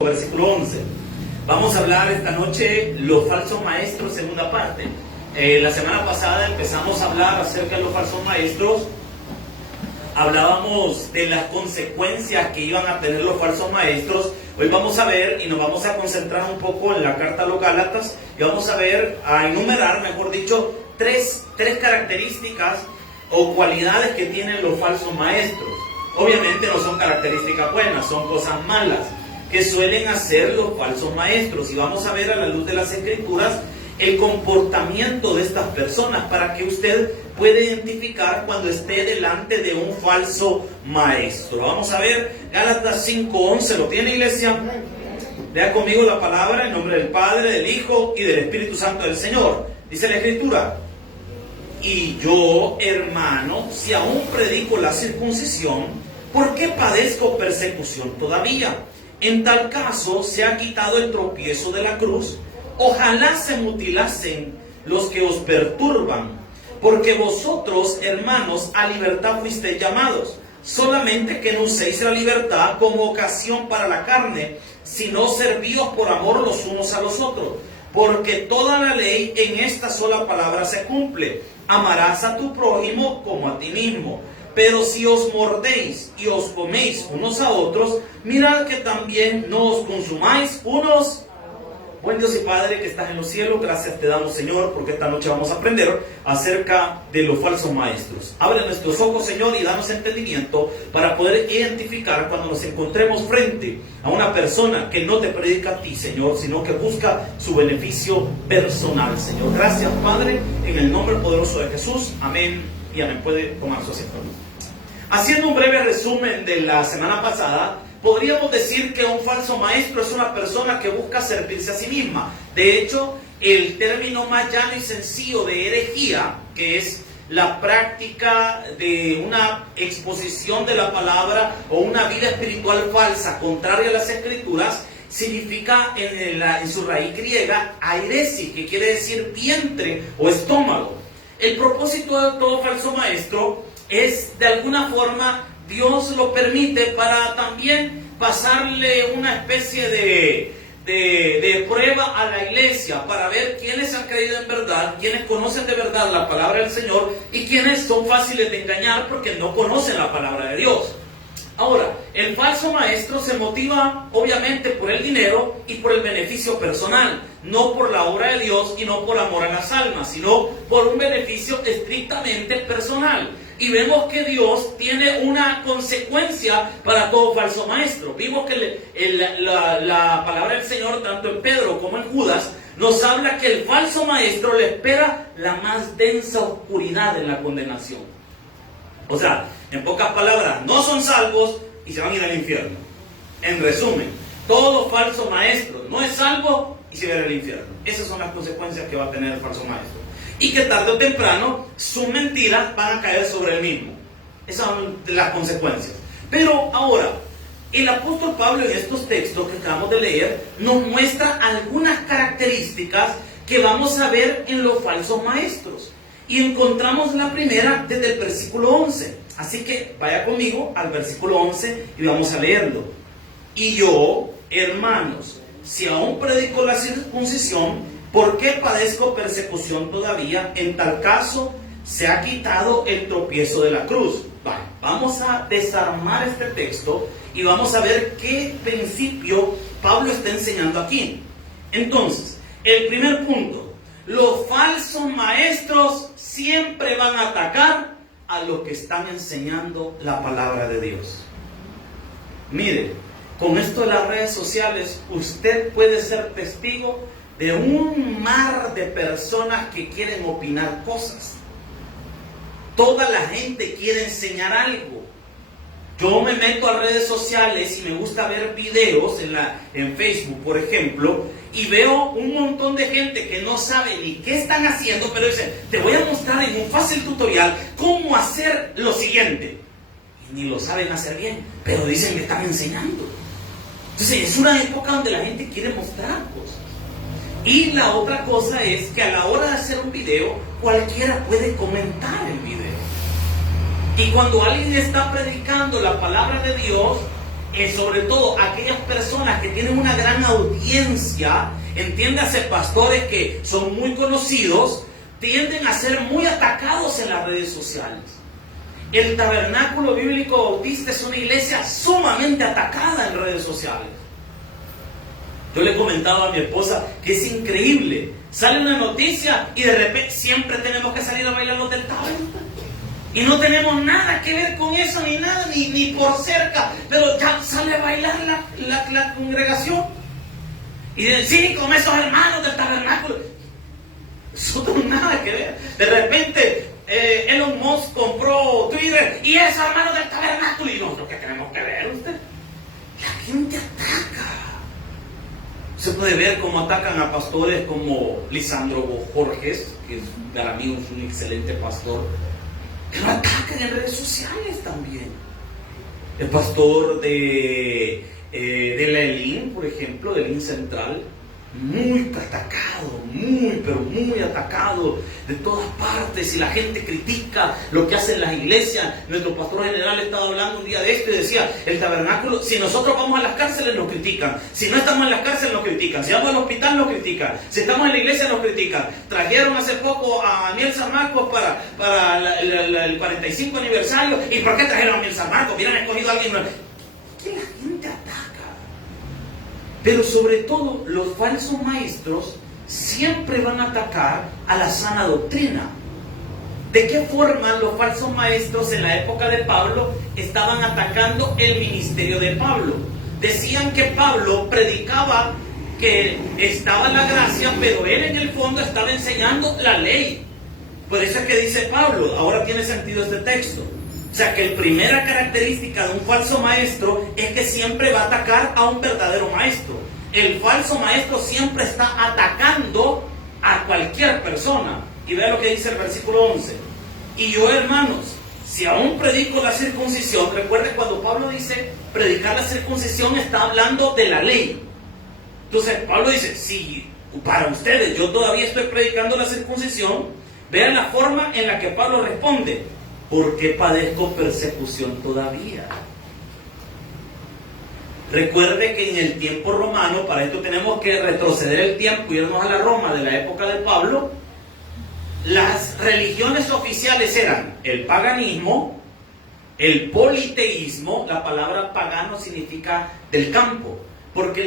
Versículo 11. Vamos a hablar esta noche los falsos maestros, segunda parte. La semana pasada empezamos a hablar acerca de los falsos maestros. Hablábamos de las consecuencias que iban a tener los falsos maestros. Hoy vamos a ver y nos vamos a concentrar un poco en la carta a los Gálatas y vamos a enumerar, mejor dicho, tres características o cualidades que tienen los falsos maestros. Obviamente no son características buenas, son cosas malas que suelen hacer los falsos maestros, y vamos a ver a la luz de las Escrituras el comportamiento de estas personas para que usted pueda identificar cuando esté delante de un falso maestro. Vamos a ver Gálatas 5:11. ¿Lo tiene, iglesia? Lea conmigo la palabra en nombre del Padre, del Hijo y del Espíritu Santo del Señor. Dice la Escritura: y yo, hermano, si aún predico la circuncisión, ¿por qué padezco persecución todavía? En tal caso, se ha quitado el tropiezo de la cruz. Ojalá se mutilasen los que os perturban, porque vosotros, hermanos, a libertad fuisteis llamados, solamente que no uséis la libertad como ocasión para la carne, sino servíos por amor los unos a los otros. Porque toda la ley en esta sola palabra se cumple: amarás a tu prójimo como a ti mismo. Pero si os mordéis y os coméis unos a otros, mirad que también no os consumáis unos. Buen Dios y Padre que estás en los cielos, gracias te damos, Señor, porque esta noche vamos a aprender acerca de los falsos maestros. Abre nuestros ojos, Señor, y danos entendimiento para poder identificar cuando nos encontremos frente a una persona que no te predica a ti, Señor, sino que busca su beneficio personal, Señor. Gracias, Padre, en el nombre poderoso de Jesús. Amén y amén. Puede tomar su asiento. Haciendo un breve resumen de la semana pasada, podríamos decir que un falso maestro es una persona que busca servirse a sí misma. De hecho, el término más llano y sencillo de herejía, que es la práctica de una exposición de la palabra o una vida espiritual falsa, contraria a las Escrituras, significa en su raíz griega airesis, que quiere decir vientre o estómago. El propósito de todo falso maestro es, de alguna forma, Dios lo permite para también pasarle una especie de prueba a la iglesia, para ver quiénes han creído en verdad, quiénes conocen de verdad la palabra del Señor y quiénes son fáciles de engañar porque no conocen la palabra de Dios. Ahora, el falso maestro se motiva obviamente por el dinero y por el beneficio personal, no por la obra de Dios y no por amor a las almas, sino por un beneficio estrictamente personal. Y vemos que Dios tiene una consecuencia para todo falso maestro. Vimos que la palabra del Señor, tanto en Pedro como en Judas, nos habla que el falso maestro le espera la más densa oscuridad en la condenación. O sea, en pocas palabras, no son salvos y se van a ir al infierno. En resumen, todo falso maestro no es salvo y se va a ir al infierno. Esas son las consecuencias que va a tener el falso maestro. Y que tarde o temprano sus mentiras van a caer sobre él mismo. Esas son las consecuencias. Pero ahora, el apóstol Pablo en estos textos que acabamos de leer nos muestra algunas características que vamos a ver en los falsos maestros. Y encontramos la primera desde el versículo 11. Así que vaya conmigo al versículo 11 y vamos a leerlo. Y yo, hermanos, si aún predico la circuncisión, ¿por qué padezco persecución todavía? En tal caso, se ha quitado el tropiezo de la cruz. Vamos a desarmar este texto y vamos a ver qué principio Pablo está enseñando aquí. Entonces, el primer punto: los falsos maestros siempre van a atacar a los que están enseñando la palabra de Dios. Mire, con esto de las redes sociales, usted puede ser testigo de un mar de personas que quieren opinar cosas. Toda la gente quiere enseñar algo. Yo me meto a redes sociales y me gusta ver videos en Facebook, por ejemplo, y veo un montón de gente que no sabe ni qué están haciendo, pero dicen: te voy a mostrar en un fácil tutorial cómo hacer lo siguiente. Y ni lo saben hacer bien, pero dicen que están enseñando. Entonces es una época donde la gente quiere mostrar cosas. Y la otra cosa es que a la hora de hacer un video, cualquiera puede comentar el video. Y cuando alguien está predicando la palabra de Dios, sobre todo aquellas personas que tienen una gran audiencia, entiéndase pastores que son muy conocidos, tienden a ser muy atacados en las redes sociales. El Tabernáculo Bíblico Bautista es una iglesia sumamente atacada en redes sociales. Yo le comentaba a mi esposa que es increíble. Sale una noticia y de repente siempre tenemos que salir a bailar los del tabernáculo. Y no tenemos nada que ver con eso, ni nada, ni por cerca. Pero ya sale a bailar la congregación. Y dicen, sí, con esos hermanos del tabernáculo. Eso no tiene nada que ver. De repente, Elon Musk compró Twitter y esos hermanos del tabernáculo. Y nosotros, ¿qué tenemos que ver usted? La gente ataca. Se puede ver cómo atacan a pastores como Lisandro Borges, que para mí es un excelente pastor, que lo atacan en redes sociales también. El pastor de la ELIN, por ejemplo, de ELIN Central, muy atacado, pero muy atacado de todas partes, y la gente critica lo que hacen las iglesias. Nuestro pastor general estaba hablando un día de esto y decía, el tabernáculo, si nosotros vamos a las cárceles nos critican, si no estamos en las cárceles nos critican, si vamos al hospital nos critican, si estamos en la iglesia nos critican. Trajeron hace poco a Amiel San Marcos para el 45 aniversario. ¿Y por qué trajeron a Amiel San Marcos? Hubieran escogido a alguien. ¿Qué la gente ataca? Pero sobre todo, los falsos maestros siempre van a atacar a la sana doctrina. ¿De qué forma los falsos maestros en la época de Pablo estaban atacando el ministerio de Pablo? Decían que Pablo predicaba que estaba la gracia, pero él en el fondo estaba enseñando la ley. Por eso es que dice Pablo, ahora tiene sentido este texto. O sea que la primera característica de un falso maestro es que siempre va a atacar a un verdadero maestro. El falso maestro siempre está atacando a cualquier persona. Y vea lo que dice el versículo 11. Y yo, hermanos, si aún predico la circuncisión, recuerde cuando Pablo dice predicar la circuncisión, está hablando de la ley. Entonces Pablo dice, si para ustedes yo todavía estoy predicando la circuncisión, vean la forma en la que Pablo responde. ¿Por qué padezco persecución todavía? Recuerde que en el tiempo romano, para esto tenemos que retroceder el tiempo y irnos a la Roma de la época de Pablo. Las religiones oficiales eran el paganismo, el politeísmo. La palabra pagano significa del campo, porque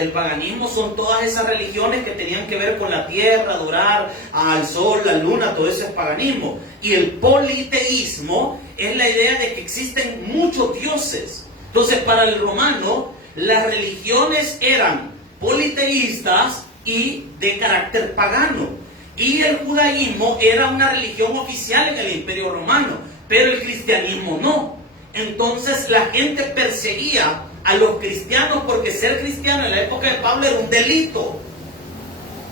el paganismo son todas esas religiones que tenían que ver con la tierra, adorar al sol, la luna, todo eso es paganismo. Y el politeísmo es la idea de que existen muchos dioses. Entonces, para el romano, las religiones eran politeístas y de carácter pagano. Y el judaísmo era una religión oficial en el Imperio Romano, pero el cristianismo no. Entonces, la gente perseguía a los cristianos porque ser cristiano en la época de Pablo era un delito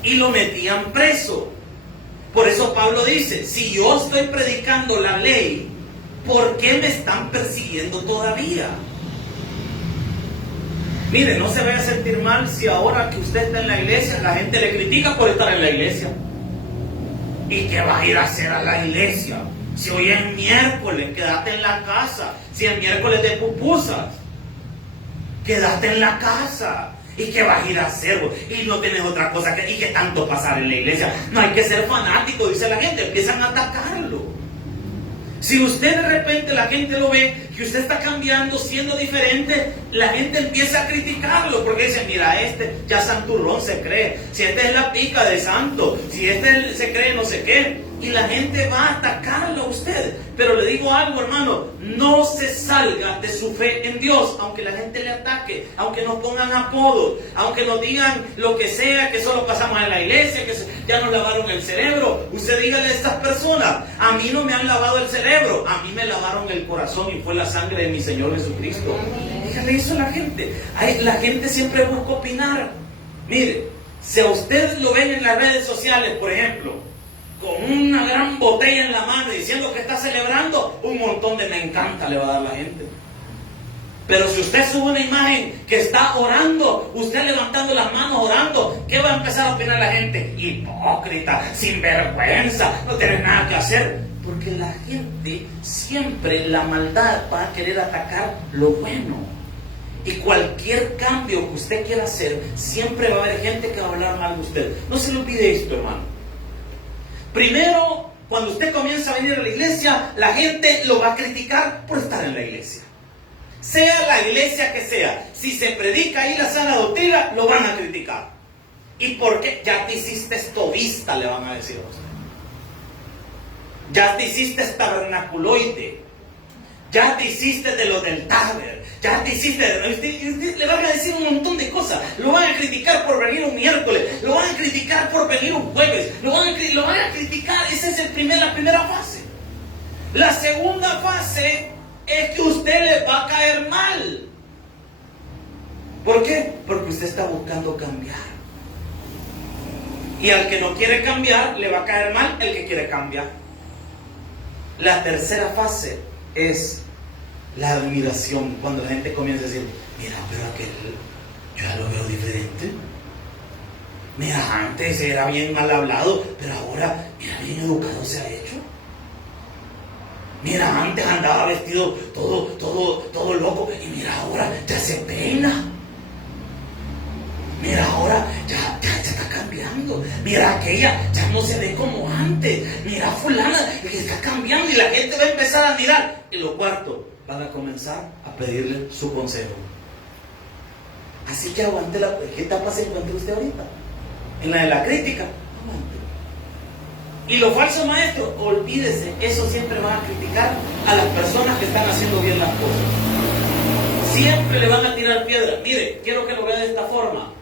y lo metían preso. Por eso Pablo dice, si yo estoy predicando la ley, ¿por qué me están persiguiendo todavía? Mire, no se vaya a sentir mal si ahora que usted está en la iglesia, la gente le critica por estar en la iglesia. ¿Y qué vas a ir a hacer a la iglesia? Si hoy es miércoles, quédate en la casa. Si es miércoles de pupusas, quédate en la casa. ¿Y qué vas a ir a hacer? Y no tienes otra cosa que... ¿Y qué tanto pasar en la iglesia? No hay que ser fanático, dice la gente. Empiezan a atacarlo. Si usted de repente la gente lo ve, que usted está cambiando, siendo diferente, la gente empieza a criticarlo. Porque dice, mira, este ya santurrón se cree. Si este es la pica de santo. Si este se cree no sé qué. Y la gente va a atacarlo a usted. Pero le digo algo, hermano, no se salga de su fe en Dios, aunque la gente le ataque, aunque nos pongan apodos, aunque nos digan lo que sea, que solo pasamos en la iglesia, que ya nos lavaron el cerebro. Usted dígale a estas personas, a mí no me han lavado el cerebro, a mí me lavaron el corazón y fue la sangre de mi Señor Jesucristo. Dígale eso a la gente. La gente siempre busca opinar. Mire, si a usted lo ven en las redes sociales, por ejemplo, con una gran botella en la mano diciendo que está celebrando, un montón de me encanta le va a dar la gente. Pero si usted sube una imagen que está orando, usted levantando las manos orando, ¿qué va a empezar a opinar la gente? Hipócrita, sinvergüenza, no tienes nada que hacer. Porque la gente siempre, la maldad va a querer atacar lo bueno. Y cualquier cambio que usted quiera hacer, siempre va a haber gente que va a hablar mal de usted. No se le olvide esto, hermano. Primero, cuando usted comienza a venir a la iglesia, la gente lo va a criticar por estar en la iglesia. Sea la iglesia que sea, si se predica ahí la sana doctrina, lo van a criticar. ¿Y por qué? Ya te hiciste tobista, le van a decir a usted. Ya te hiciste tabernaculoide. Ya te hiciste de lo del taber. Ya te hiciste de... Le van a decir un montón de cosas. Lo van a criticar por venir un miércoles. Lo van a criticar por venir un jueves. Lo van a criticar. Esa es la primera fase. La segunda fase es que usted le va a caer mal. ¿Por qué? Porque usted está buscando cambiar. Y al que no quiere cambiar, le va a caer mal el que quiere cambiar. La tercera fase es la admiración. Cuando la gente comienza a decir, mira, pero aquel, yo ya lo veo diferente. Mira, antes era bien mal hablado, pero ahora, mira, bien educado se ha hecho. Mira, antes andaba vestido todo loco, y mira, ahora ya se peina. Mira, ahora ya está cambiando. Mira, aquella ya no se ve como antes. Mira, fulana, que está cambiando, y la gente va a empezar a mirar. Y lo cuarto, van a comenzar a pedirle su consejo. Así que aguante ¿qué etapa se encuentra usted ahorita? En la de la crítica, aguante. Y los falsos maestros, olvídese, eso siempre van a criticar a las personas que están haciendo bien las cosas. Siempre le van a tirar piedras. Mire, quiero que lo vea de esta forma.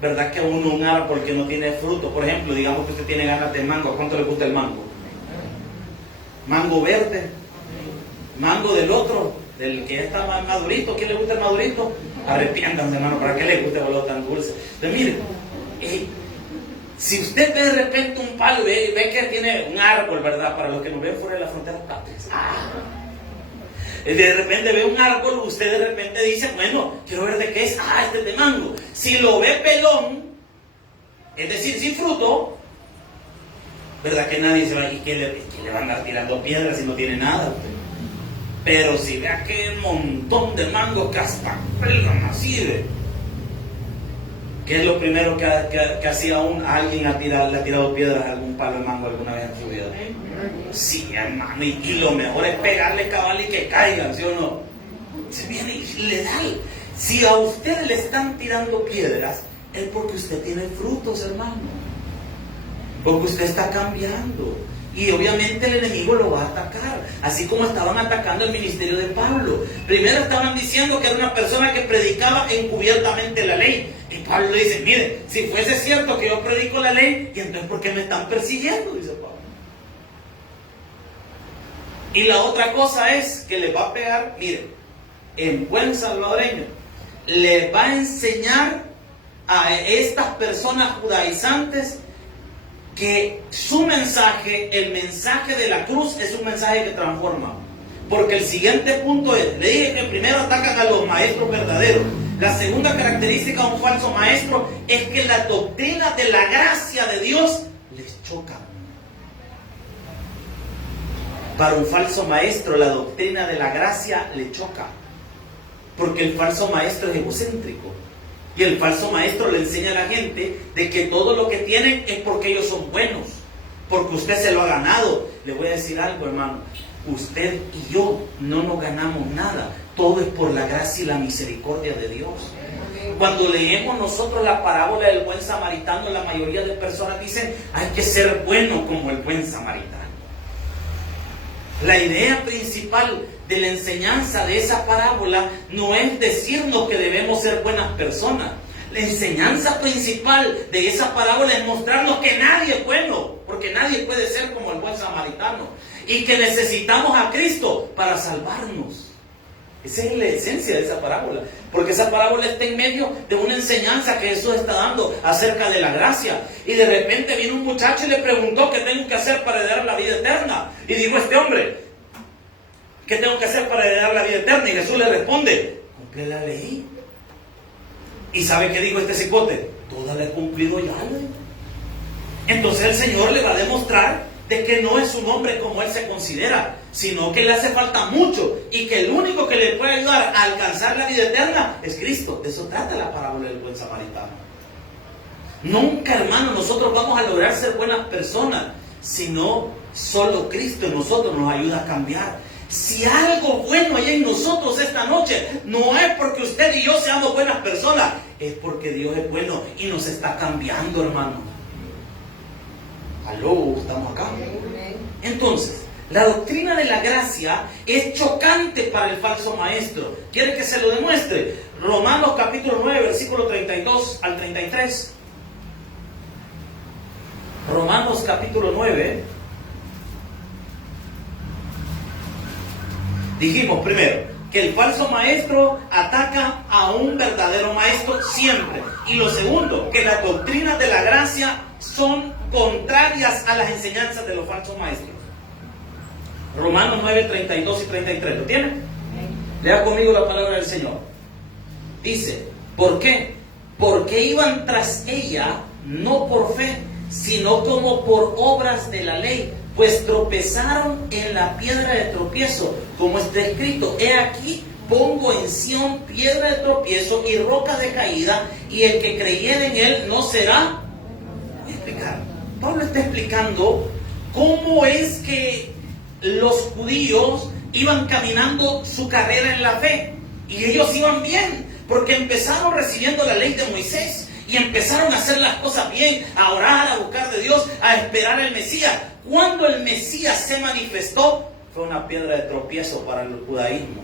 ¿Verdad que a uno un árbol que no tiene fruto? Por ejemplo, digamos que usted tiene ganas de mango. ¿A cuánto le gusta el mango? Mango verde, mango del otro, del que está más madurito. ¿Quién le gusta el madurito? Arrepiéntanse, hermano, ¿para qué le gusta el olor tan dulce? Entonces, mire, si usted ve de repente un palo y ve que tiene un árbol, ¿verdad? Para los que nos ven fuera de las fronteras patrias. De repente ve un árbol, usted de repente dice, bueno, quiero ver de qué es. Este es de mango. Si lo ve pelón, es decir, sin fruto, ¿verdad? Que nadie se va, ¿y que le va a andar tirando piedras si no tiene nada usted? Pero si ve aquel montón de mango que hasta pelan así de... ¿Qué es lo primero que hacía alguien le ha tirado piedras a algún palo de mango alguna vez en su vida? Sí, hermano, y lo mejor es pegarle cabal y que caigan, ¿sí o no? Se viene y le da. Si a usted le están tirando piedras, es porque usted tiene frutos, hermano. Porque usted está cambiando. Y obviamente el enemigo lo va a atacar, así como estaban atacando el ministerio de Pablo. Primero estaban diciendo que era una persona que predicaba encubiertamente la ley. Y Pablo le dice, mire, si fuese cierto que yo predico la ley, ¿y entonces por qué me están persiguiendo? Dice Pablo. Y la otra cosa es que le va a pegar, mire, en buen salvadoreño, le va a enseñar a estas personas judaizantes que su mensaje, el mensaje de la cruz, es un mensaje que transforma. Porque el siguiente punto es, le dije que primero atacan a los maestros verdaderos. La segunda característica de un falso maestro es que la doctrina de la gracia de Dios les choca. Para un falso maestro, la doctrina de la gracia le choca. Porque el falso maestro es egocéntrico. Y el falso maestro le enseña a la gente de que todo lo que tienen es porque ellos son buenos, porque usted se lo ha ganado. Le voy a decir algo, hermano. Usted y yo no nos ganamos nada. Todo es por la gracia y la misericordia de Dios. Cuando leemos nosotros la parábola del buen samaritano, la mayoría de personas dicen, hay que ser bueno como el buen samaritano. La idea principal de la enseñanza de esa parábola no es decirnos que debemos ser buenas personas. La enseñanza principal de esa parábola es mostrarnos que nadie es bueno, porque nadie puede ser como el buen samaritano, y que necesitamos a Cristo para salvarnos. Esa es la esencia de esa parábola, porque esa parábola está en medio de una enseñanza que Jesús está dando acerca de la gracia. Y de repente vino un muchacho y le preguntó qué tengo que hacer para heredar la vida eterna. Y dijo este hombre, ¿qué tengo que hacer para heredar la vida eterna? Y Jesús le responde, cumple la ley. ¿Y sabe qué dijo este cipote? Toda la he cumplido ya. Entonces el Señor le va a demostrar de que no es un hombre como él se considera, sino que le hace falta mucho y que el único que le puede ayudar a alcanzar la vida eterna es Cristo. De eso trata la parábola del buen samaritano. Nunca, hermano, nosotros vamos a lograr ser buenas personas, sino solo Cristo en nosotros nos ayuda a cambiar. Si algo bueno hay en nosotros esta noche, no es porque usted y yo seamos buenas personas, es porque Dios es bueno y nos está cambiando, hermano. Aló, estamos acá. Entonces, la doctrina de la gracia es chocante para el falso maestro. ¿Quiere que se lo demuestre? Romanos capítulo 9, versículo 32 al 33. Romanos capítulo 9. Dijimos primero que el falso maestro ataca a un verdadero maestro siempre. Y lo segundo, que las doctrinas de la gracia son contrarias a las enseñanzas de los falsos maestros. Romanos 9, 32 y 33. ¿Lo tienen? Lea conmigo la palabra del Señor. Dice, ¿por qué? Porque iban tras ella no por fe, sino como por obras de la ley, pues tropezaron en la piedra de tropiezo, como está escrito: he aquí pongo en Sión piedra de tropiezo y roca de caída, y el que creyere en él no será. Voy a explicar. Pablo está explicando cómo es que los judíos iban caminando su carrera en la fe, y ellos iban bien, porque empezaron recibiendo la ley de Moisés, y empezaron a hacer las cosas bien, a orar, a buscar de Dios, a esperar al Mesías. Cuando el Mesías se manifestó, fue una piedra de tropiezo para el judaísmo.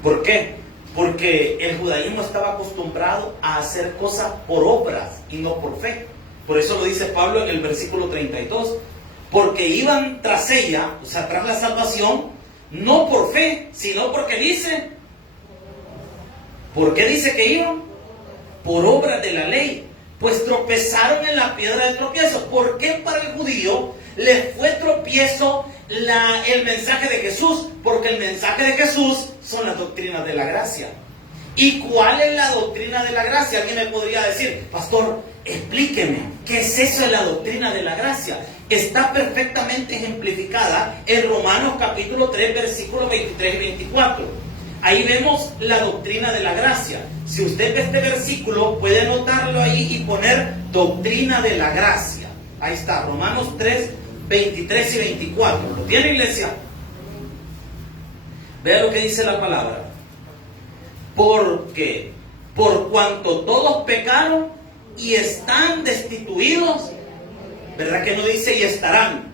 ¿Por qué? Porque el judaísmo estaba acostumbrado a hacer cosas por obras y no por fe. Por eso lo dice Pablo en el versículo 32. Porque iban tras ella, o sea, tras la salvación, no por fe, sino porque dice. ¿Por qué dice que iban? Por obras de la ley, pues tropezaron en la piedra de tropiezo. ¿Por qué para el judío le fue tropiezo el mensaje de Jesús? Porque el mensaje de Jesús son las doctrinas de la gracia. ¿Y cuál es la doctrina de la gracia? Alguien me podría decir: pastor, explíqueme, ¿qué es eso de la doctrina de la gracia? Está perfectamente ejemplificada en Romanos capítulo 3, versículos 23 y 24. Ahí vemos la doctrina de la gracia. Si usted ve este versículo, puede anotarlo ahí y poner doctrina de la gracia. Ahí está, Romanos 3, 23 y 24. ¿Lo tiene, iglesia? Vea lo que dice la palabra. Porque por cuanto todos pecaron y están destituidos, ¿verdad que no dice y estarán?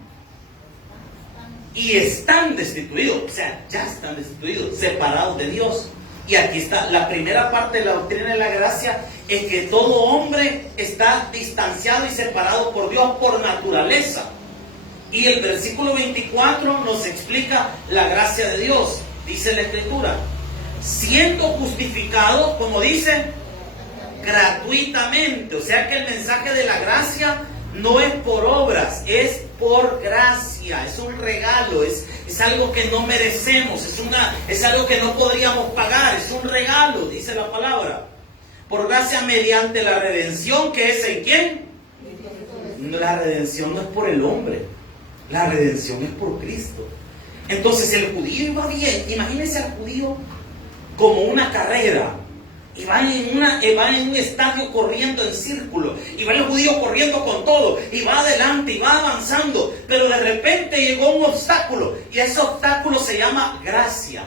Y están destituidos, o sea, ya están destituidos, separados de Dios. Y aquí está, la primera parte de la doctrina de la gracia es que todo hombre está distanciado y separado por Dios por naturaleza. Y el versículo 24 nos explica la gracia de Dios. Dice la Escritura: siendo justificados, como dice, gratuitamente. O sea que el mensaje de la gracia no es por obras, es por gracia, es un regalo, es algo que no merecemos, es algo que no podríamos pagar, es un regalo, dice la palabra. Por gracia mediante la redención, que es ¿en quién? La redención no es por el hombre, la redención es por Cristo. Entonces el judío iba bien. Imagínense al judío como una carrera. Y van en un estadio corriendo en círculo. Y va el judío corriendo con todo. Y va adelante y va avanzando. Pero de repente llegó un obstáculo. Y ese obstáculo se llama gracia.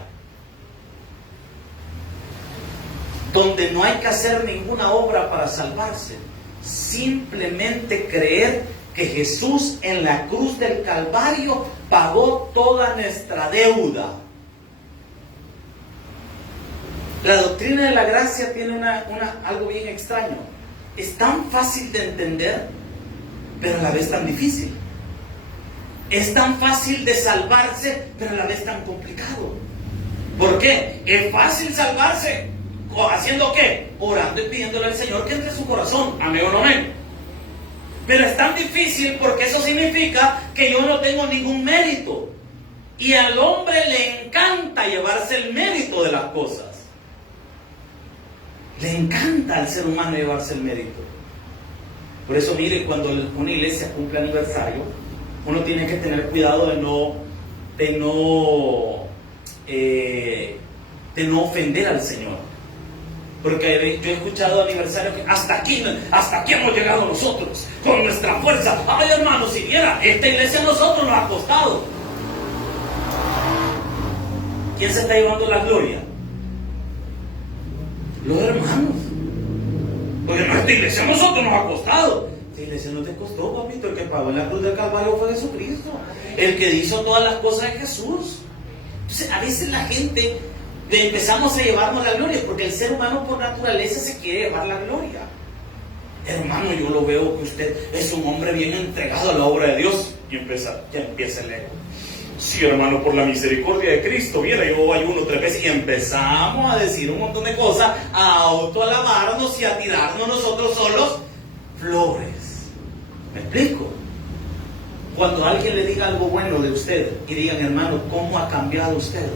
Donde no hay que hacer ninguna obra para salvarse. Simplemente creer que Jesús en la cruz del Calvario pagó toda nuestra deuda. La doctrina de la gracia tiene algo bien extraño. Es tan fácil de entender, pero a la vez tan difícil. Es tan fácil de salvarse, pero a la vez tan complicado. ¿Por qué? Es fácil salvarse. ¿Haciendo qué? Orando y pidiéndole al Señor que entre en su corazón. Amén o no amén. Pero es tan difícil porque eso significa que yo no tengo ningún mérito. Y al hombre le encanta llevarse el mérito de las cosas. Le encanta al ser humano llevarse el mérito. Por eso, mire, cuando una iglesia cumple aniversario, uno tiene que tener cuidado de no ofender al Señor. Porque yo he escuchado aniversarios que hasta aquí hemos llegado nosotros, con nuestra fuerza. Ay, hermano, si viera, esta iglesia a nosotros nos ha costado. ¿Quién se está llevando la gloria? Los hermanos. Porque esta iglesia a nosotros nos ha costado. Esta iglesia no te costó, papito. El que pagó en la cruz del Calvario fue Jesucristo. El que hizo todas las cosas es Jesús. Entonces, a veces la gente empezamos a llevarnos la gloria, porque el ser humano por naturaleza se quiere llevar la gloria. Hermano, yo lo veo que usted es un hombre bien entregado a la obra de Dios. Y ya empieza el ego. Sí, hermano, por la misericordia de Cristo, viera, yo ayuno 3 veces y empezamos a decir un montón de cosas, a autoalabarnos y a tirarnos nosotros solos flores. ¿Me explico? Cuando alguien le diga algo bueno de usted y digan, hermano, ¿cómo ha cambiado usted?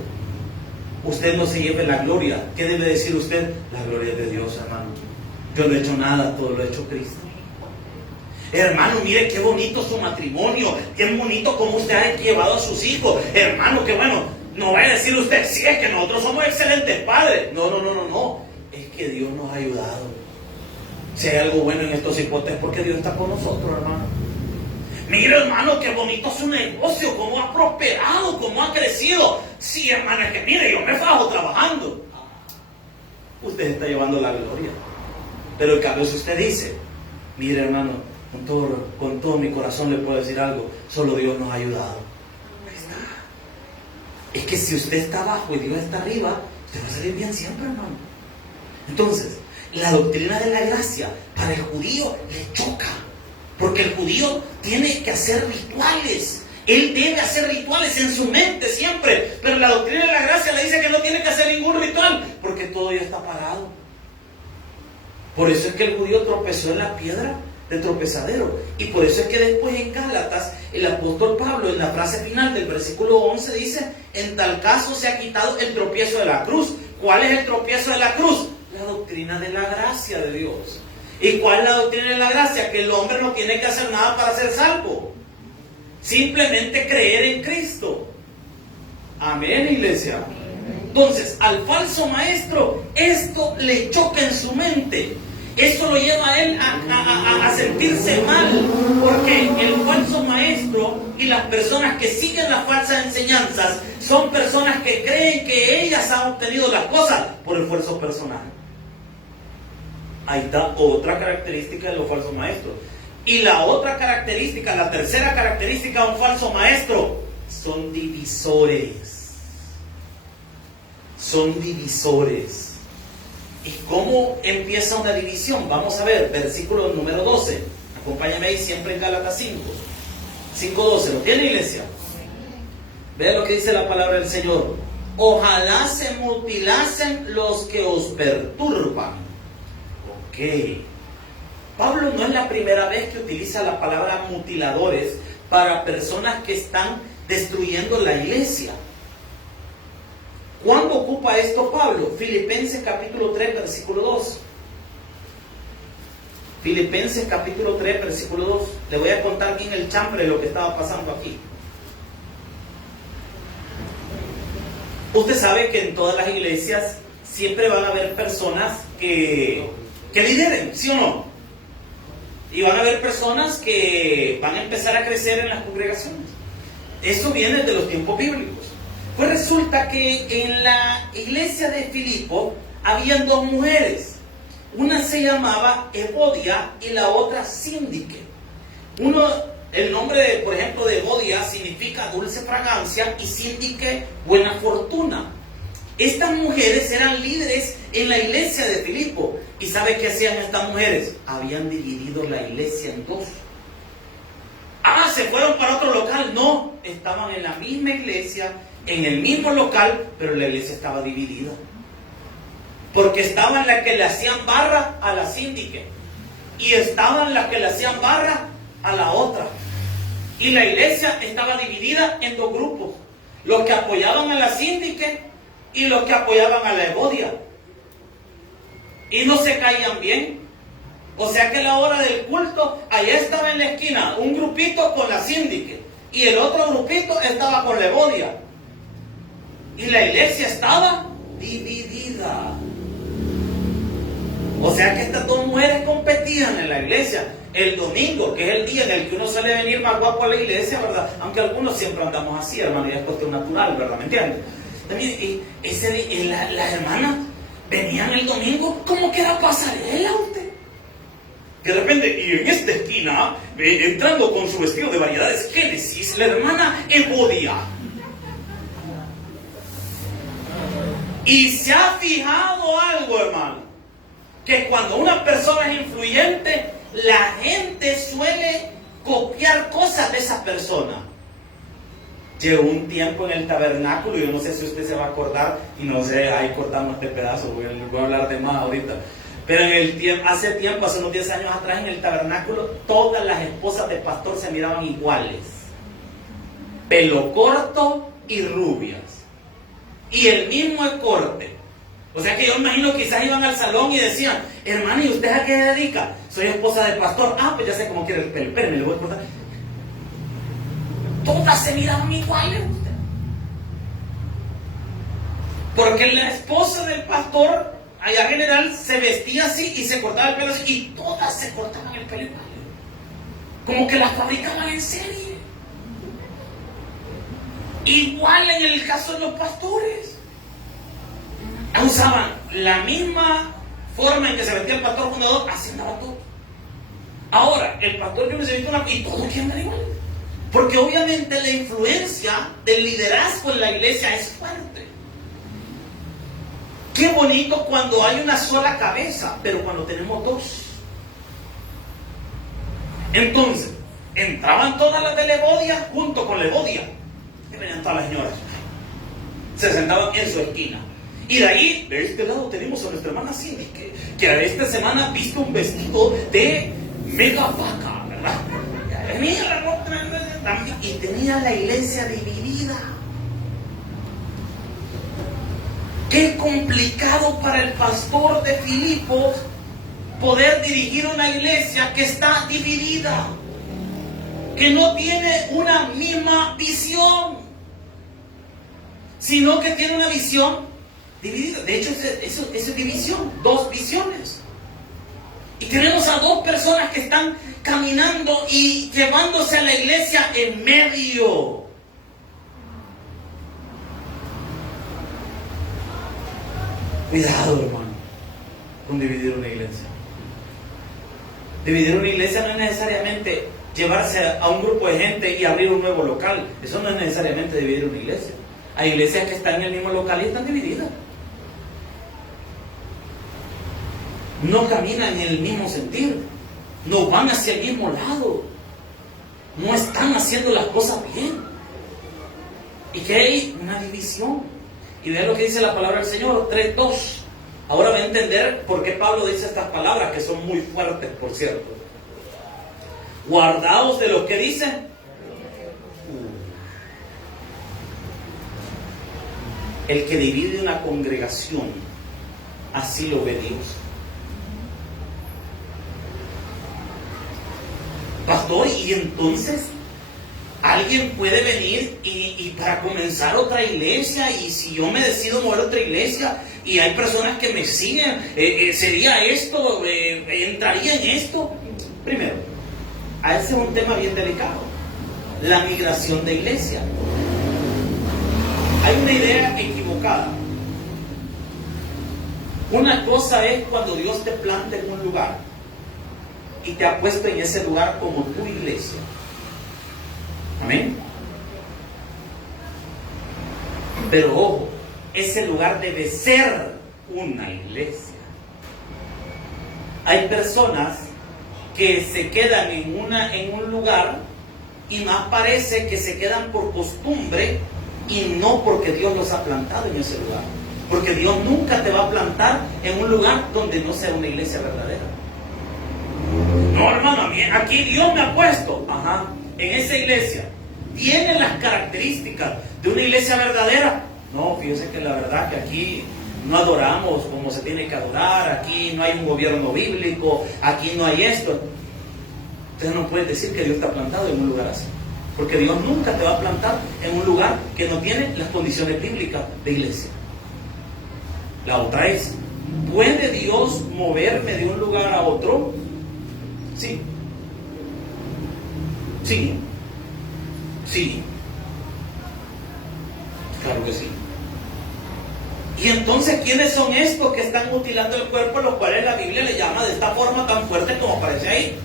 Usted no se lleve la gloria. ¿Qué debe decir usted? La gloria es de Dios, hermano. Yo no he hecho nada, todo lo ha hecho Cristo. Hermano, mire qué bonito su matrimonio, qué bonito cómo usted ha llevado a sus hijos. Hermano, qué bueno. No vaya a decir usted, sí, es que nosotros somos excelentes padres. No. Es que Dios nos ha ayudado. Si hay algo bueno en estos hipotes, es porque Dios está con nosotros, hermano. Mire, hermano, qué bonito su negocio, cómo ha prosperado, cómo ha crecido. Sí, hermano, es que mire, yo me fajo trabajando. Usted está llevando la gloria. Pero en cambio, si usted dice, mire, hermano, con todo mi corazón le puedo decir algo, solo Dios nos ha ayudado. Ahí está. Es que si usted está abajo y Dios está arriba, usted va a salir bien siempre, hermano. Entonces, la doctrina de la gracia para el judío le choca. Porque el judío tiene que hacer rituales. Él debe hacer rituales en su mente siempre. Pero la doctrina de la gracia le dice que no tiene que hacer ningún ritual, porque todo ya está parado. Por eso es que el judío tropezó en la piedra de tropezadero. Y por eso es que después en Gálatas, el apóstol Pablo, en la frase final del versículo 11, dice, en tal caso se ha quitado el tropiezo de la cruz. ¿Cuál es el tropiezo de la cruz? La doctrina de la gracia de Dios. ¿Y cuál es la doctrina de la gracia? Que el hombre no tiene que hacer nada para ser salvo. Simplemente creer en Cristo. Amén, iglesia. Entonces, al falso maestro, esto le choca en su mente. Eso lo lleva a él a sentirse mal. Porque el falso maestro y las personas que siguen las falsas enseñanzas son personas que creen que ellas han obtenido las cosas por esfuerzo personal. Ahí está otra característica de los falsos maestros. Y la otra característica, la tercera característica de un falso maestro, son divisores. Son divisores. ¿Y cómo empieza una división? Vamos a ver, versículo número 12. Acompáñame ahí siempre en Gálatas 5. 5:12. ¿Lo tiene, iglesia? Vean lo que dice la palabra del Señor. Ojalá se mutilasen los que os perturban. Ok. Pablo no es la primera vez que utiliza la palabra mutiladores para personas que están destruyendo la iglesia. ¿Cuándo ocupa esto Pablo? Filipenses capítulo 3, versículo 2. Filipenses capítulo 3, versículo 2. Le voy a contar bien el chambre de lo que estaba pasando aquí. Usted sabe que en todas las iglesias siempre van a haber personas que lideren, ¿sí o no? Y van a haber personas que van a empezar a crecer en las congregaciones. Eso viene de los tiempos bíblicos. Pues resulta que en la iglesia de Filipo habían 2 mujeres. Una se llamaba Evodia y la otra Síndique. El nombre, por ejemplo, de Evodia significa dulce fragancia y Síndique buena fortuna. Estas mujeres eran líderes en la iglesia de Filipo. ¿Y sabe qué hacían estas mujeres? Habían dividido la iglesia en 2. ¿Se fueron para otro local? No, estaban en la misma iglesia, en el mismo local, pero la iglesia estaba dividida. Porque estaban las que le hacían barra a la síndique y estaban las que le hacían barra a la otra. Y la iglesia estaba dividida en 2 grupos. Los que apoyaban a la síndique y los que apoyaban a la Evodia. Y no se caían bien. O sea que a la hora del culto, allá estaba en la esquina un grupito con la síndique. y el otro grupito estaba con la Evodia. Y la iglesia estaba dividida. O sea que estas dos mujeres competían en la iglesia. El domingo, que es el día en el que uno suele venir más guapo a la iglesia, ¿verdad? Aunque algunos siempre andamos así, hermano, y es cuestión natural, ¿verdad? ¿Me entiendes? También, las hermanas venían el domingo como que era pasarela usted. De repente, y en esta esquina, entrando con su vestido de variedades Génesis, la hermana Evodia. Y se ha fijado algo, hermano, que cuando una persona es influyente, la gente suele copiar cosas de esa persona. Llegó un tiempo en el tabernáculo, yo no sé si usted se va a acordar, y no sé, ahí cortamos este pedazo, voy a hablar de más ahorita. Pero hace tiempo, hace unos 10 años atrás, en el tabernáculo, todas las esposas del pastor se miraban iguales. Pelo corto y rubias. Y el mismo corte. O sea que yo imagino quizás iban al salón y decían, hermano, ¿y usted a qué se dedica? Soy esposa del pastor. Ah, pues ya sé cómo quiere el pelo. Espérenme, le voy a cortar. Todas se miraban iguales usted. Porque la esposa del pastor, allá general, se vestía así y se cortaba el pelo así. Y todas se cortaban el pelo igual. Como que las fabricaban en serie. Igual en el caso de los pastores. Usaban la misma forma en que se vestía el pastor fundador, así andaba todo. Ahora, el pastor que se vistió y todos quieren andar igual. Porque obviamente la influencia del liderazgo en la iglesia es fuerte. Qué bonito cuando hay una sola cabeza, pero cuando tenemos dos. Entonces, entraban todas las de la Evodia junto con la Evodia. Y venían todas las señoras. Se sentaban en su esquina. Y de ahí, de este lado, tenemos a nuestra hermana Cindy, que esta semana ha visto un vestido de mega vaca, ¿verdad? Y tenía la iglesia dividida. Qué complicado para el pastor de Filipos poder dirigir una iglesia que está dividida, que no tiene una misma visión, sino que tiene una visión dividida. De hecho, eso es división, dos visiones. Y tenemos a dos personas que están caminando y llevándose a la iglesia en medio. Cuidado, hermano, con dividir una iglesia. Dividir una iglesia no es necesariamente llevarse a un grupo de gente y abrir un nuevo local. Eso no es necesariamente dividir una iglesia. Hay iglesias que están en el mismo local y están divididas. No caminan en el mismo sentido, no van hacia el mismo lado, no están haciendo las cosas bien. Y que hay una división. Y vean lo que dice la palabra del Señor, 3:2. Ahora voy a entender por qué Pablo dice estas palabras, que son muy fuertes, por cierto. Guardaos de los que dicen. El que divide una congregación, así lo ve Dios. Pastor, y entonces alguien puede venir y para comenzar otra iglesia, y si yo me decido mover a otra iglesia y hay personas que me siguen, ¿sería esto? ¿Entraría en esto? Primero, a ese es un tema bien delicado, la migración de iglesia. Hay una idea equivocada. Una cosa es cuando Dios te planta en un lugar y te ha puesto en ese lugar como tu iglesia. Amén. Pero ojo, ese lugar debe ser una iglesia. Hay personas que se quedan en un lugar y más parece que se quedan por costumbre y no porque Dios los ha plantado en ese lugar. Porque Dios nunca te va a plantar en un lugar donde no sea una iglesia verdadera. No, hermano, aquí Dios me ha puesto. Ajá, en esa iglesia. ¿Tiene las características de una iglesia verdadera? No, fíjense que la verdad que aquí no adoramos como se tiene que adorar. Aquí no hay un gobierno bíblico. Aquí no hay esto. Entonces no puedes decir que Dios está plantado en un lugar así. Porque Dios nunca te va a plantar en un lugar que no tiene las condiciones bíblicas de iglesia. La otra es, ¿puede Dios moverme de un lugar a otro? Sí. Sí. Sí. Claro que sí. Y entonces, ¿quiénes son estos que están mutilando el cuerpo, los cuales la Biblia le llama de esta forma tan fuerte como aparece ahí?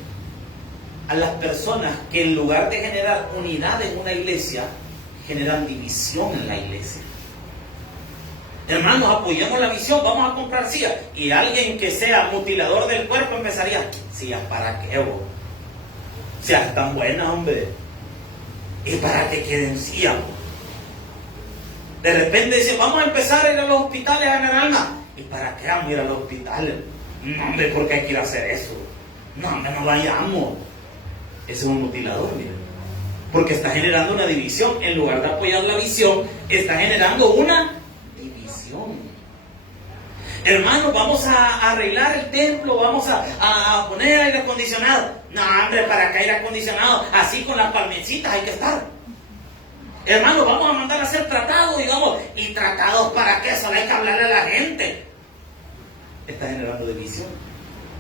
A las personas que en lugar de generar unidad en una iglesia, generan división en la iglesia. Hermanos, apoyemos la visión, vamos a comprar sillas. Y alguien que sea mutilador del cuerpo empezaría, sillas, ¿para qué, vos? Sillas están buenas, hombre. ¿Y para qué quieren sillas? De repente dicen, vamos a empezar a ir a los hospitales a ganar alma. ¿Y para qué vamos a ir a los hospitales? No, hombre, ¿por qué hay que ir a hacer eso? No, hombre, no vayamos. Ese es un mutilador, mira. Porque está generando una división. En lugar de apoyar la visión, está generando una división. Hermanos, vamos a arreglar el templo, vamos a poner aire acondicionado. No, hombre, ¿para qué aire acondicionado? Así con las palmecitas hay que estar. Hermanos, vamos a mandar a hacer tratados, digamos. ¿Y tratados para qué? Solo hay que hablarle a la gente. Está generando división.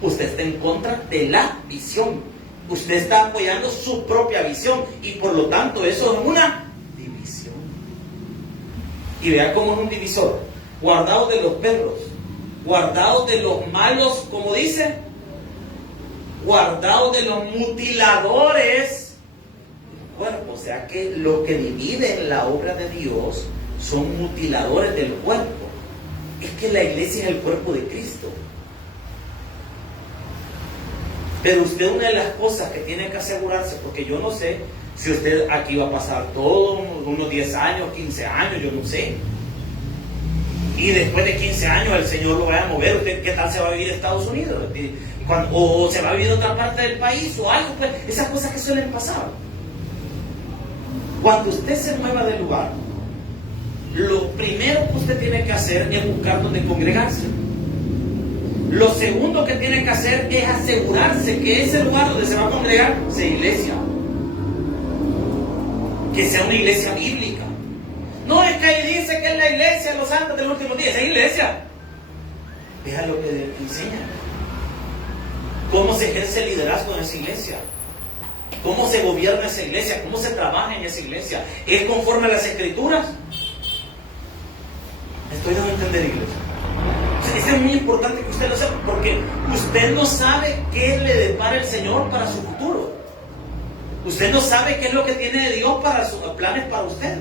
Usted está en contra de la visión. Usted está apoyando su propia visión. Y por lo tanto, eso es una división. Y vea cómo es un divisor. Guardado de los perros. Guardado de los malos, como dice. Guardado de los mutiladores. Cuerpo, o sea que los que dividen la obra de Dios son mutiladores del cuerpo. Es que la iglesia es el cuerpo de Cristo. Pero usted, una de las cosas que tiene que asegurarse, porque yo no sé si usted aquí va a pasar todos unos 10 años, 15 años, yo no sé. Y después de 15 años el Señor lo vaya a mover. ¿Usted qué tal se va a vivir en Estados Unidos? O se va a vivir en otra parte del país o algo. Pues, esas cosas que suelen pasar. Cuando usted se mueva del lugar, lo primero que usted tiene que hacer es buscar donde congregarse. Lo segundo que tiene que hacer es asegurarse que ese lugar donde se va a congregar sea iglesia. Que sea una iglesia bíblica. No es que ahí dice que es la iglesia de los santos del último día, es iglesia. Vea lo que enseña. Cómo se ejerce el liderazgo en esa iglesia. ¿Cómo se gobierna esa iglesia? ¿Cómo se trabaja en esa iglesia? ¿Es conforme a las escrituras? ¿Me estoy dando a entender, iglesia? Eso es muy importante que usted lo sepa, porque usted no sabe qué le depara el Señor para su futuro. Usted no sabe qué es lo que tiene de Dios para sus planes para usted.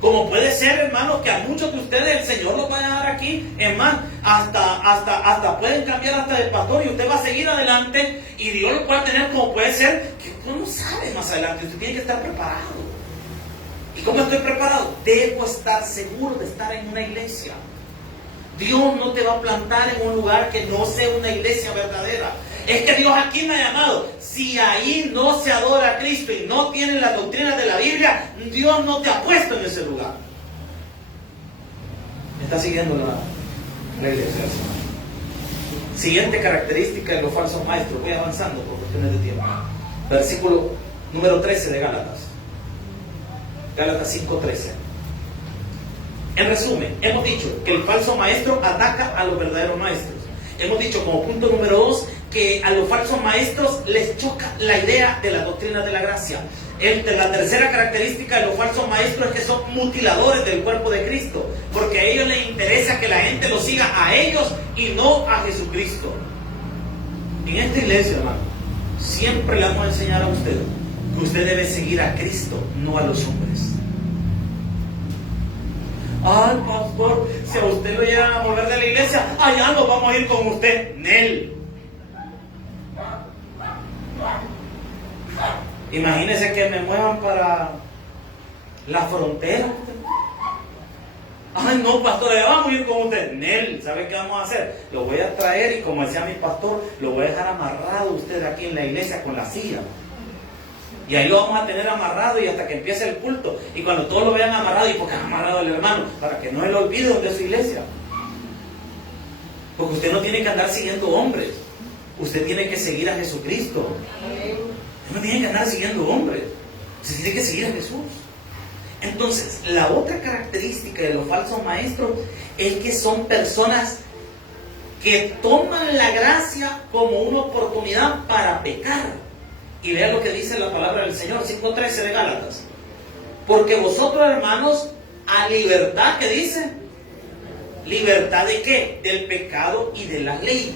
Como puede ser, hermanos, que a muchos de ustedes el Señor los vaya a dar aquí. Es más, hasta pueden cambiar hasta de pastor y usted va a seguir adelante y Dios lo puede tener, como puede ser que usted no sabe más adelante. Usted tiene que estar preparado. ¿Y cómo estoy preparado? Debo estar seguro de estar en una iglesia. Dios no te va a plantar en un lugar que no sea una iglesia verdadera. Es que Dios aquí me ha llamado. Si ahí no se adora a Cristo y no tienen las doctrinas de la Biblia, Dios no te ha puesto en ese lugar. ¿Me está siguiendo la iglesia? Siguiente característica de los falsos maestros. Voy avanzando por cuestiones de tiempo. Versículo número 13 de Gálatas. Gálatas 5:13. En resumen, hemos dicho que el falso maestro ataca a los verdaderos maestros. Hemos dicho como punto número 2 que a los falsos maestros les choca la idea de las doctrinas de la gracia. La tercera característica de los falsos maestros es que son mutiladores del cuerpo de Cristo, porque a ellos les interesa que la gente los siga a ellos y no a Jesucristo. En esta iglesia, hermano, siempre le vamos a enseñar a usted que usted debe seguir a Cristo, no a los hombres. Ay, pastor, si a usted lo llegan a mover de la iglesia, allá nos vamos a ir con usted. Nel. Imagínese que me muevan para la frontera. Ay, no, pastor, allá vamos a ir con usted. Nel, ¿sabe qué vamos a hacer? Lo voy a traer y, como decía mi pastor, lo voy a dejar amarrado usted aquí en la iglesia con la silla. Y ahí lo vamos a tener amarrado y hasta que empiece el culto. Y cuando todos lo vean amarrado, ¿y por qué amarrado el hermano? Para que no se lo olvide donde es su iglesia. Porque usted no tiene que andar siguiendo hombres. Usted tiene que seguir a Jesucristo. Usted no tiene que andar siguiendo hombres. Usted tiene que seguir a Jesús. Entonces, la otra característica de los falsos maestros es que son personas que toman la gracia como una oportunidad para pecar. Y vean lo que dice la palabra del Señor, 5:13 de Gálatas. Porque vosotros, hermanos, a libertad, ¿qué dice? ¿Libertad de qué? Del pecado y de la ley.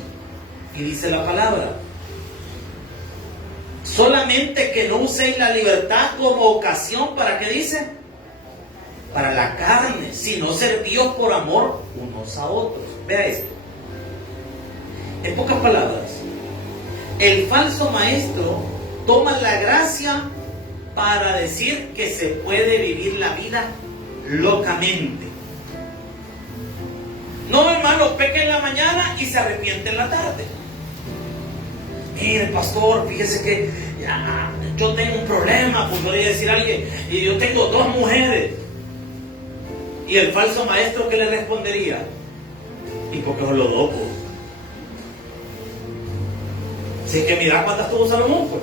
Y dice la palabra: solamente que no uséis la libertad como ocasión, ¿para qué dice? Para la carne, sino servíos por amor unos a otros. Vea esto. En pocas palabras, el falso maestro toma la gracia para decir que se puede vivir la vida locamente. No, hermano, peca en la mañana y se arrepiente en la tarde. Mire, pastor, fíjese que yo tengo un problema, pues podría decir a alguien, y yo tengo 2 mujeres. Y el falso maestro, ¿qué le respondería? ¿Y por qué os lo dopo? Si es que mira cuántas tuvo Salomón, pues.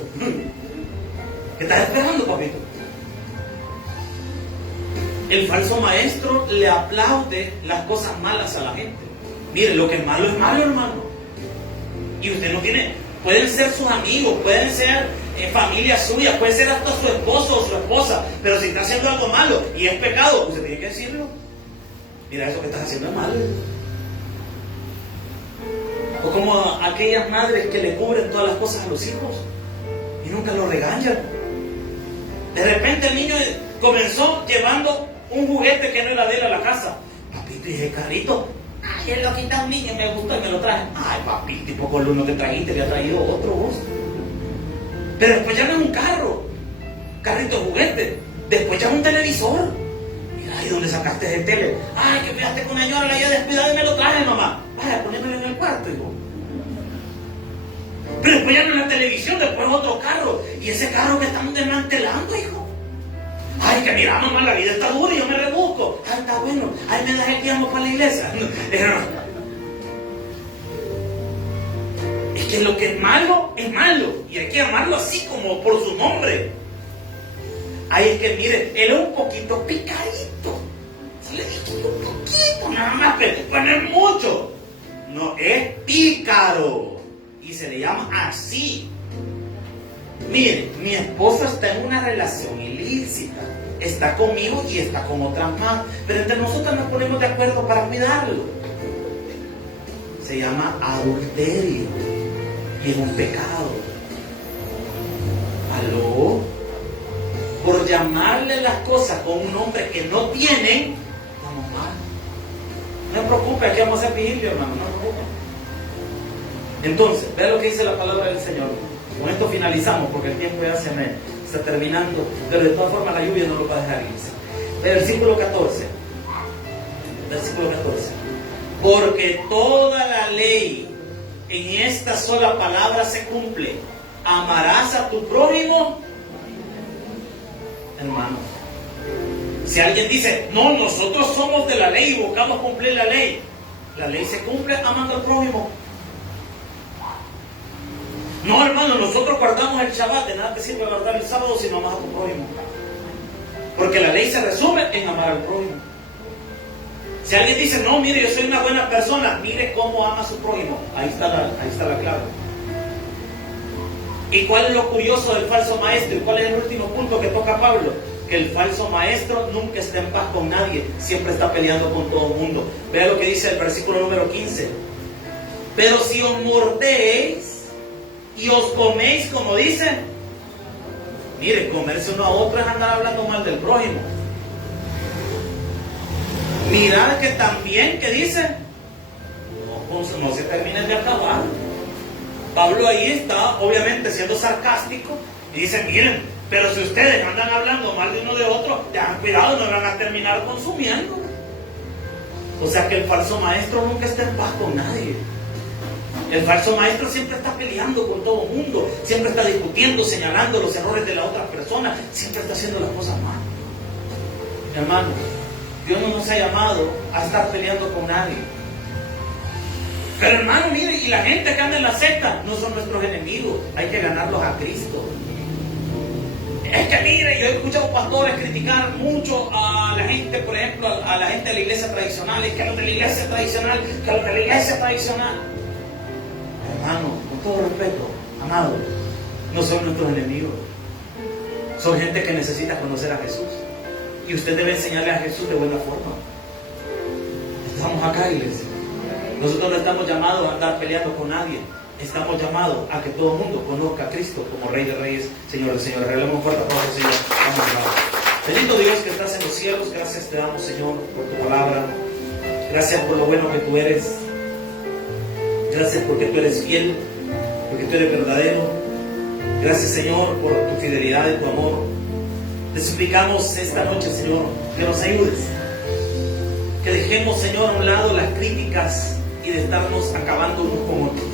¿Qué estás esperando, papito? El falso maestro le aplaude las cosas malas a la gente. Mire, lo que es malo, hermano. Y usted no tiene... Pueden ser sus amigos, pueden ser familia suya, puede ser hasta su esposo o su esposa, pero si está haciendo algo malo y es pecado, usted tiene que decirlo. Mira, eso que estás haciendo es malo. O como aquellas madres que le cubren todas las cosas a los hijos y nunca lo regañan. De repente el niño comenzó llevando un juguete que no era de él a la casa. Papito, y ese carrito, ay, él lo quita a un niño, me gustó y me lo traje. Ay, papito, tipo con uno que trajiste, le ha traído otro vos. Pero después ya no es un carrito de juguete. Después ya es un televisor. Mira, ¿y dónde sacaste ese tele? Ay, que quedaste con una señora, la había descuidado y me lo traje, mamá. Vaya, ponémelo en el cuarto, hijo. Pero después ya no es la televisión, después otro carro. Y ese carro que están desmantelando, hijo. Ay, que mira, mamá, la vida está dura y yo me rebusco. Ay, está bueno. Ay, me das el tiempo para la iglesia. Es que lo que es malo. Y hay que llamarlo así, como por su nombre. Ay, es que mire, él es un poquito picadito. Se le dice un poquito, nada más, pero no es mucho. No, es pícaro. Y se le llama así. Mire, mi esposo está en una relación ilícita. Está conmigo y está con otras más. Pero entre nosotros nos ponemos de acuerdo para cuidarlo. Se llama adulterio. Y es un pecado. ¿Aló? Por llamarle las cosas con un nombre que no tienen, estamos mal. No se preocupe, aquí vamos a hacer vigilio, hermano. No se preocupe. Entonces, vea lo que dice la palabra del Señor. Con esto finalizamos porque el tiempo ya se me está terminando, pero de todas formas la lluvia no lo va a dejar irse. Versículo 14. Porque toda la ley en esta sola palabra se cumple: amarás a tu prójimo. Hermano, si alguien dice, no, nosotros somos de la ley y buscamos cumplir la ley se cumple amando al prójimo. No, hermano, nosotros guardamos el Shabbat. De nada te sirve guardar el sábado si no amas a tu prójimo. Porque la ley se resume en amar al prójimo. Si alguien dice, no, mire, yo soy una buena persona, mire cómo ama a su prójimo. Ahí está la clave. ¿Y cuál es lo curioso del falso maestro? ¿Y cuál es el último punto que toca Pablo? Que el falso maestro nunca está en paz con nadie, siempre está peleando con todo el mundo. Vea lo que dice el versículo número 15. Pero si os mordéis y os coméis, como dice, mire, comerse uno a otro es andar hablando mal del prójimo. Mirad que también, ¿qué dice? No se terminen de acabar. Pablo ahí está, obviamente, siendo sarcástico y dice, miren, pero si ustedes andan hablando mal de uno de otro, tengan cuidado, no van a terminar consumiendo. O sea que el falso maestro nunca está en paz con nadie. El falso maestro siempre está peleando con todo el mundo, siempre está discutiendo, señalando los errores de la otra persona, siempre está haciendo las cosas mal. Hermanos, Dios no nos ha llamado a estar peleando con nadie. Pero hermano, mire, y la gente que anda en la secta no son nuestros enemigos, hay que ganarlos a Cristo. Es que mire, yo he escuchado pastores criticar mucho a la gente, por ejemplo, a la gente de la iglesia tradicional. Es que los de la iglesia tradicional, que los de la iglesia tradicional. Hermano, con todo respeto, amado, no son nuestros enemigos. Son gente que necesita conocer a Jesús. Y usted debe enseñarle a Jesús de buena forma. Estamos acá, iglesia. Nosotros no estamos llamados a andar peleando con nadie. Estamos llamados a que todo el mundo conozca a Cristo como Rey de Reyes, Señor de Señores. Regalemos un fuerte aplauso, Señor. Vamos a orar. Bendito Dios que estás en los cielos. Gracias te damos, Señor, por tu palabra. Gracias por lo bueno que tú eres. Gracias porque tú eres fiel, porque tú eres verdadero. Gracias, Señor, por tu fidelidad y tu amor. Te suplicamos esta noche, Señor, que nos ayudes. Que dejemos, Señor, a un lado las críticas y de estarnos acabando unos con otros.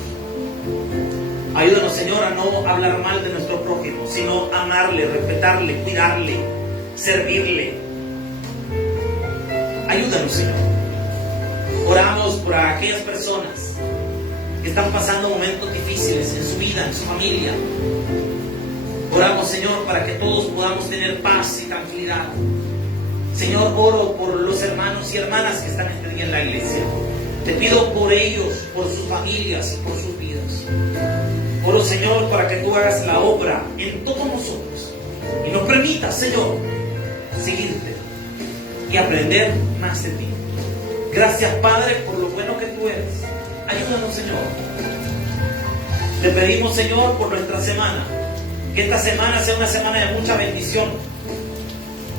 Ayúdanos, Señor, a no hablar mal de nuestro prójimo, sino amarle, respetarle, cuidarle, servirle. Ayúdanos, Señor. Oramos por aquellas personas que están pasando momentos difíciles en su vida, en su familia. Oramos, Señor, para que todos podamos tener paz y tranquilidad. Señor, oro por los hermanos y hermanas que están este día en la iglesia. Te pido por ellos, por sus familias y por sus vidas. Oro, Señor, para que tú hagas la obra en todos nosotros y nos permitas, Señor, seguirte y aprender más de ti. Gracias, Padre, por lo bueno que tú eres. Ayúdanos, Señor. Te pedimos, Señor, por nuestra semana. Que esta semana sea una semana de mucha bendición.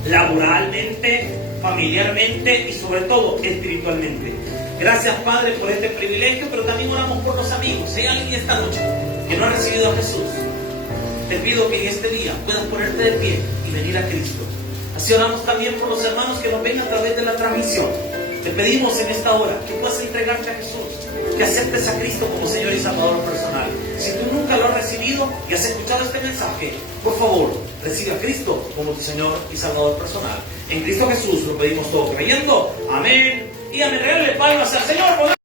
Laboralmente, familiarmente y sobre todo espiritualmente. Gracias, Padre, por este privilegio, pero también oramos por los amigos. Si hay alguien esta noche que no ha recibido a Jesús, te pido que en este día puedas ponerte de pie y venir a Cristo. Así oramos también por los hermanos que nos ven a través de la transmisión. Te pedimos en esta hora que puedas entregarte a Jesús, que aceptes a Cristo como Señor y Salvador personal. Si tú nunca lo has recibido y has escuchado este mensaje, por favor, recibe a Cristo como tu Señor y Salvador personal. En Cristo Jesús lo pedimos todo creyendo. Amén y amén. Regálale palmas al Señor.